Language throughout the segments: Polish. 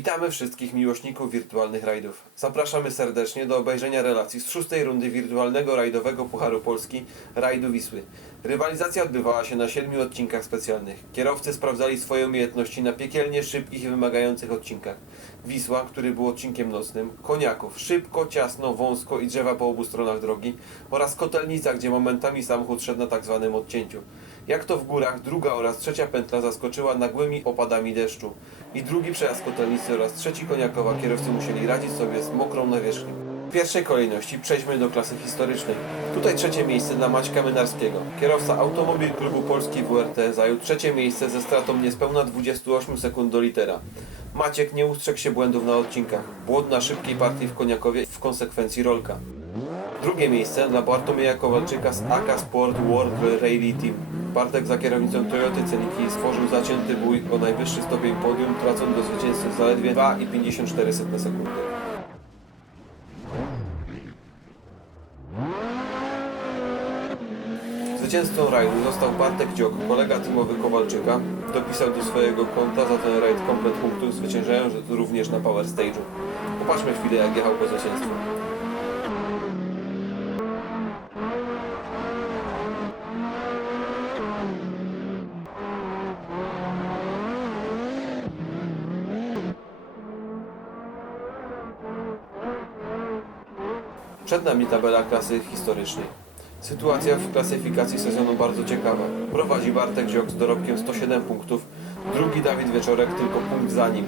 Witamy wszystkich miłośników wirtualnych rajdów. Zapraszamy serdecznie do obejrzenia relacji z szóstej rundy wirtualnego rajdowego Pucharu Polski Rajdu Wisły. Rywalizacja odbywała się na siedmiu odcinkach specjalnych. Kierowcy sprawdzali swoje umiejętności na piekielnie szybkich i wymagających odcinkach. Wisła, który był odcinkiem nocnym, Koniaków, szybko, ciasno, wąsko i drzewa po obu stronach drogi oraz Kotelnica, gdzie momentami samochód szedł na tak zwanym odcięciu. Jak to w górach, druga oraz trzecia pętla zaskoczyła nagłymi opadami deszczu. I drugi przejazd Kotelnicy oraz trzeci Koniakowa kierowcy musieli radzić sobie z mokrą nawierzchnią. W pierwszej kolejności przejdźmy do klasy historycznej. Tutaj trzecie miejsce dla Maćka Mynarskiego. Kierowca Automobil Klubu Polski WRT zajął trzecie miejsce ze stratą niespełna 28 sekund do litera. Maciek nie ustrzegł się błędów na odcinkach. Błąd na szybkiej partii w Koniakowie w konsekwencji rolka. Drugie miejsce dla Bartłomieja Kowalczyka z AK Sport World Rally Team. Bartek za kierownicą Toyoty Ceniki stworzył zacięty bój o najwyższy stopień podium, tracąc do zwycięzcy zaledwie 2,54 sekundy. Zwycięzcą rajdu został Bartek Dziok, kolega teamowy Kowalczyka. Dopisał do swojego konta za ten rajd komplet punktów, zwyciężając również na Power Stage'u. Popatrzmy chwilę jak jechał po zwycięstwo. Przed nami tabela klasy historycznej. Sytuacja w klasyfikacji sezonu bardzo ciekawa. Prowadzi Bartek Ziok z dorobkiem 107 punktów, drugi Dawid Wieczorek tylko punkt za nim.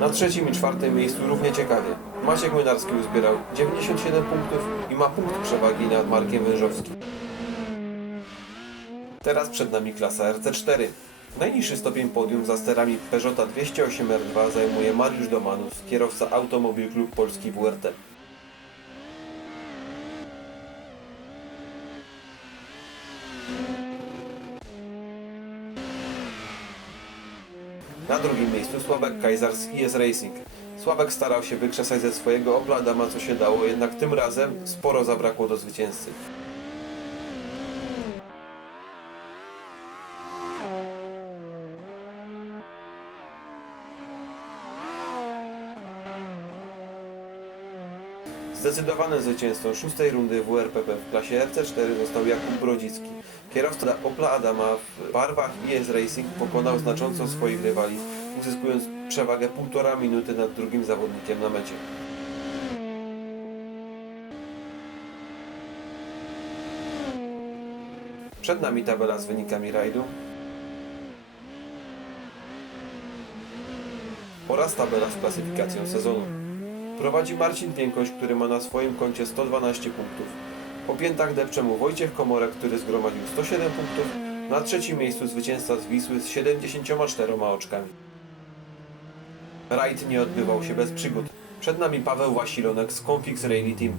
Na trzecim i czwartym miejscu równie ciekawie. Maciek Młynarski uzbierał 97 punktów i ma punkt przewagi nad Markiem Wężowskim. Teraz przed nami klasa RC4. Najniższy stopień podium za sterami Peugeota 208 R2 zajmuje Mariusz Domanus, kierowca Automobil Klub Polski WRT. Na drugim miejscu Sławek Kajzar z IS Racing. Sławek starał się wykrzesać ze swojego Opla Adama co się dało, jednak tym razem sporo zabrakło do zwycięzcy. Zdecydowanym zwycięzcą szóstej rundy WRPP w klasie RC4 został Jakub Brodzicki. Kierowca Opla Adama w barwach IS Racing pokonał znacząco swoich rywali, uzyskując przewagę 1,5 minuty nad drugim zawodnikiem na mecie. Przed nami tabela z wynikami rajdu oraz tabela z klasyfikacją sezonu. Prowadzi Marcin Piękoś, który ma na swoim koncie 112 punktów. Po piętach depcze mu Wojciech Komorek, który zgromadził 107 punktów. Na trzecim miejscu zwycięzca z Wisły z 74 oczkami. Rajd nie odbywał się bez przygód. Przed nami Paweł Wasilonek z Confix Rally Team.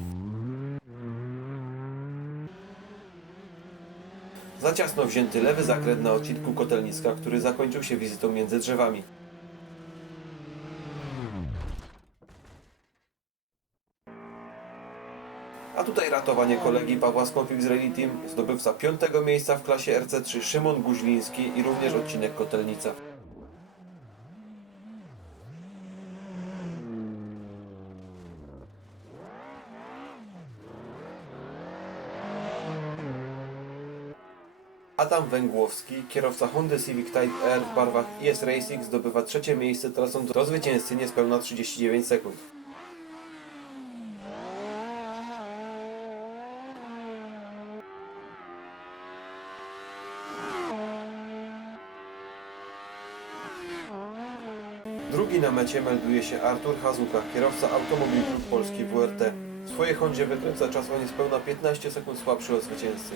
Za ciasno wzięty lewy zakręt na odcinku Kotelnicka, który zakończył się wizytą między drzewami. Ratowanie kolegi Pawła z Confix Rally Team, zdobywca piątego miejsca w klasie RC3 Szymon Guźliński i również odcinek Kotelnica. Adam Węgłowski, kierowca Hondy Civic Type R w barwach ES Racing zdobywa trzecie miejsce, tracąc do zwycięzcy niespełna 39 sekund. Drugi na mecie melduje się Artur Hazuka, kierowca Automobil Klub Polski WRT. W swojej Hondzie wykręca czas o niespełna 15 sekund słabszy od zwycięzcy.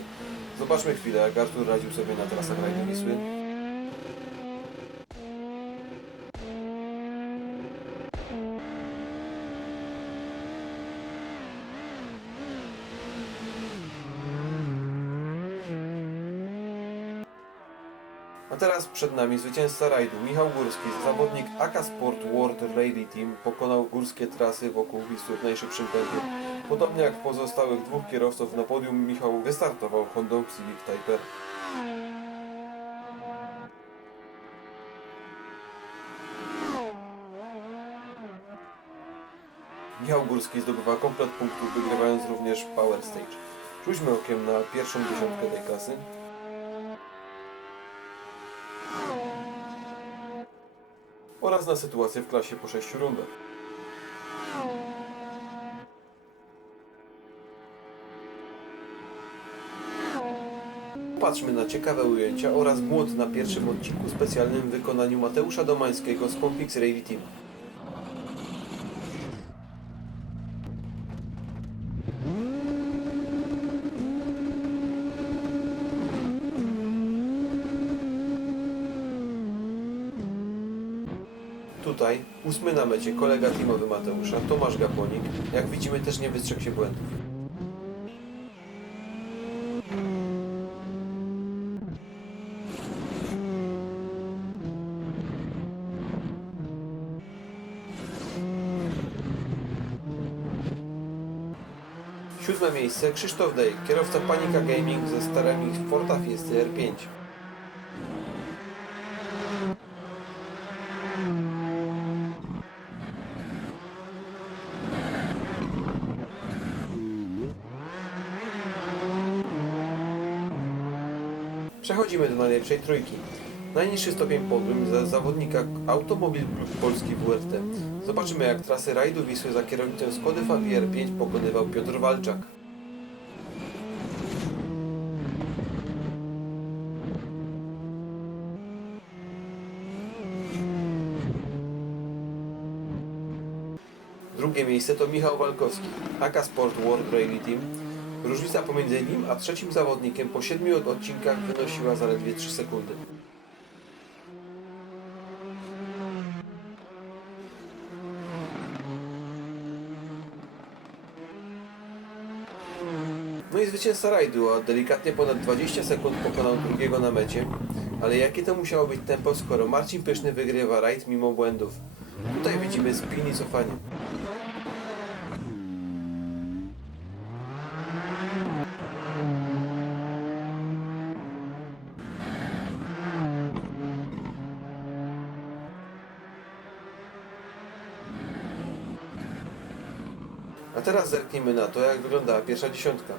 Zobaczmy chwilę, jak Artur radził sobie na trasach rajdu Wisły. Teraz przed nami zwycięzca rajdu Michał Górski, zawodnik AK Sport World Rally Team pokonał górskie trasy wokół Wisły w najszybszym tempie. Podobnie jak pozostałych dwóch kierowców na podium Michał wystartował Hondą Civic Type R. Michał Górski zdobywa komplet punktów, wygrywając również Power Stage. Rzućmy okiem na pierwszą dziesiątkę tej klasy. Oraz na sytuację w klasie po 6 rundach. Patrzmy na ciekawe ujęcia oraz błąd na pierwszym odcinku specjalnym w wykonaniu Mateusza Domańskiego z Compix Rally Team. Tutaj ósmy na mecie kolega teamowy Mateusza, Tomasz Gaponik. Jak widzimy też nie wystrzegł się błędów. Siódme miejsce Krzysztof Dej, kierowca Panika Gaming ze starami Forta Fiesty R5. Przechodzimy do najlepszej trójki. Najniższy stopień podium za zawodnika Automobil Polski WRT. Zobaczymy jak trasy rajdu Wisły za kierownicą Skody Fabia R5 pokonywał Piotr Walczak. Drugie miejsce to Michał Walkowski, AK Sport World Rally Team. Różnica pomiędzy nim a trzecim zawodnikiem po siedmiu odcinkach wynosiła zaledwie 3 sekundy. No i zwycięzca rajdu, a delikatnie ponad 20 sekund pokonał drugiego na mecie. Ale jakie to musiało być tempo, skoro Marcin Pyszny wygrywa rajd mimo błędów? Tutaj widzimy spin i cofanie. A teraz zerknijmy na to, jak wyglądała pierwsza dziesiątka.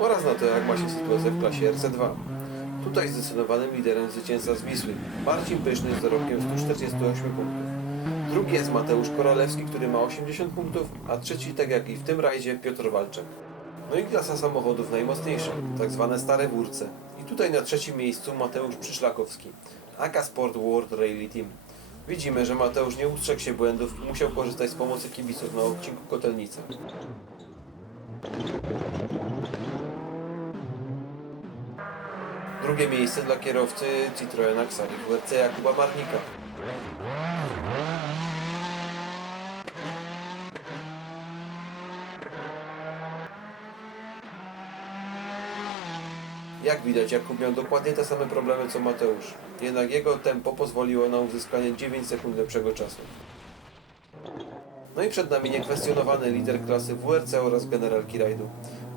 Oraz na to, jak ma się sytuacja w klasie RC2. Tutaj zdecydowanym liderem zwycięzca z Wisły, Marcin Pyszny z dorobkiem 148 punktów. Drugi jest Mateusz Koralewski, który ma 80 punktów, a trzeci, tak jak i w tym rajdzie, Piotr Walczak. No i klasa samochodów najmocniejsza, tak zwane stare wórce. I tutaj na trzecim miejscu Mateusz Przyszlakowski, AK Sport World Rally Team. Widzimy, że Mateusz nie ustrzegł się błędów i musiał korzystać z pomocy kibiców na odcinku Kotelnica. Drugie miejsce dla kierowcy Citroena Xari WRC Jakuba Marnika. Jak widać, Jakub miał dokładnie te same problemy co Mateusz. Jednak jego tempo pozwoliło na uzyskanie 9 sekund lepszego czasu. No i przed nami niekwestionowany lider klasy WRC oraz generalki rajdu.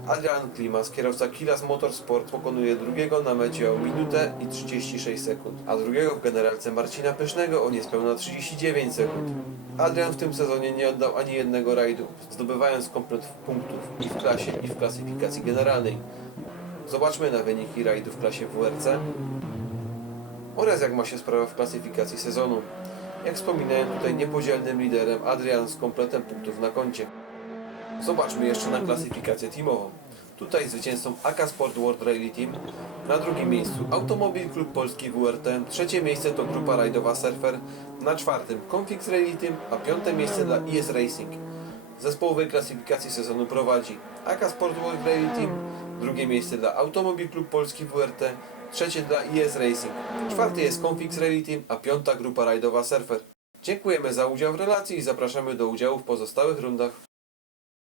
Adrian Klimas, kierowca Kilas Motorsport, pokonuje drugiego na mecie o minutę i 36 sekund, a drugiego w generalce Marcina Pysznego o niespełna 39 sekund. Adrian w tym sezonie nie oddał ani jednego rajdu, zdobywając komplet punktów i w klasie, i w klasyfikacji generalnej. Zobaczmy na wyniki rajdu w klasie WRC oraz jak ma się sprawa w klasyfikacji sezonu. Jak wspominałem, tutaj niepodzielnym liderem Adrian z kompletem punktów na koncie. Zobaczmy jeszcze na klasyfikację teamową. Tutaj zwycięzcą AK Sport World Rally Team, na drugim miejscu Automobil Klub Polski WRT, trzecie miejsce to grupa rajdowa Surfer, na czwartym Confix Rally Team, a piąte miejsce dla ES Racing. Zespołowej klasyfikacji sezonu prowadzi AK Sport World Rally Team, drugie miejsce dla Automobil Klub Polski WRT, trzecie dla ES Racing, czwarty jest Confix Rally Team, a piąta grupa rajdowa Surfer. Dziękujemy za udział w relacji i zapraszamy do udziału w pozostałych rundach.